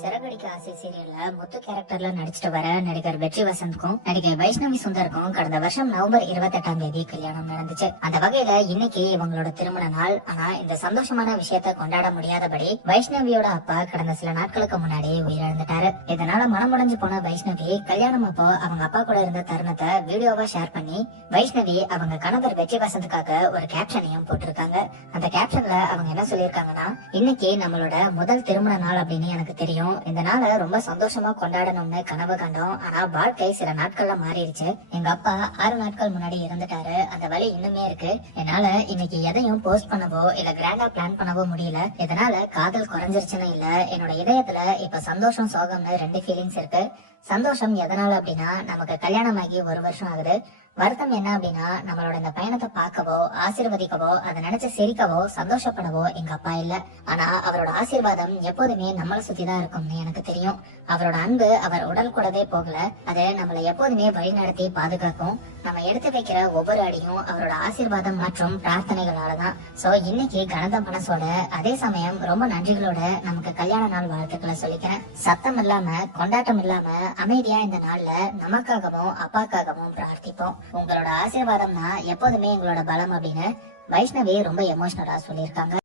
சிறகடிக்க ஆசை சீரியல்ல முத்து கேரக்டர்ல நடிச்சிட்டு வர நடிகர் வெற்றி வசந்த்க்கும் நடிகை வைஷ்ணவி சுந்தருக்கும் கடந்த வருஷம் நவம்பர் இருபத்தி எட்டாம் தேதி கல்யாணம் நடந்துச்சு. அந்த வகையில இன்னைக்கு இவங்களோட திருமண நாள். ஆனா இந்த சந்தோஷமான விஷயத்த கொண்டாட முடியாதபடி வைஷ்ணவியோட அப்பா கடந்த சில நாட்களுக்கு முன்னாடி உயிரிழந்துட்டாரு. இதனால மனமுடைஞ்சு போன வைஷ்ணவி கல்யாணம் அப்போ அவங்க அப்பா கூட இருந்த தருணத்தை வீடியோவா ஷேர் பண்ணி வைஷ்ணவி அவங்க கணவர் வெற்றி வசந்துக்காக ஒரு கேப்ஷனையும் போட்டிருக்காங்க. அந்த கேப்ஷன்ல அவங்க என்ன சொல்லியிருக்காங்கன்னா இன்னைக்கு நம்மளோட முதல் திருமண நாள் அப்படின்னு எனக்கு தெரியும். இந்த நாளை ரொம்ப சந்தோஷமா கொண்டாடணும்னு கனவு கண்டோம். ஆனா வாழ்க்கை சில நாட்கள்ல மாறிடுச்சு. எங்க அப்பா ஆறு நாட்கள் முன்னாடி இறந்துட்டாரு. அந்த வழி இன்னுமே இருக்கு. என்னால இன்னைக்கு எதையும் போஸ்ட் பண்ணவோ இல்ல கிராண்டா பிளான் பண்ணவோ முடியல. இதனால காதல் குறைஞ்சிருச்சுன்னு இல்ல. என்னோட இதயத்துல இப்ப சந்தோஷம் சோகம்னு ரெண்டு ஃபீலிங்ஸ் இருக்கு. சந்தோஷம் எதனால அப்படின்னா நமக்கு கல்யாணம் ஆகி ஒரு வருஷம் ஆகுது. வருத்தம் என்ன அப்படின்னா நம்மளோட இந்த பயணத்தை பார்க்கவோ ஆசீர்வதிக்கவோ அதை நினைச்சு சிரிக்கவோ சந்தோஷப்படவோ எங்க அப்பா இல்ல. ஆனா அவரோட ஆசீர்வாதம் எப்போதுமே நம்மளை சுத்தி தான் இருக்கும்னு எனக்கு தெரியும். அவரோட அன்பு அவர் உடல் கூடவே போகல. அது நம்மளை எப்போதுமே வழிநடத்தி பாதுகாக்கும். நம்ம எடுத்து வைக்கிற ஒவ்வொரு அடியும் அவரோட ஆசீர்வாதம் மற்றும் பிரார்த்தனைகளால தான். சோ இன்னைக்கு கனத மனசோட அதே சமயம் ரொம்ப நன்றிகளோட நமக்கு கல்யாண நாள் வாழ்த்துக்களை சொல்லிக்கிறேன். சத்தம் இல்லாம கொண்டாட்டம் இல்லாம அமைதியா இந்த நாள்ல நமக்காகவும் அப்பாக்காகவும் பிரார்த்திப்போம். உங்களோட ஆசீர்வாதம் தான் எப்போதுமே எங்களோட பலம் அப்படின்னு வைஷ்ணவி ரொம்ப எமோஷனலா சொல்லியிருக்காங்க.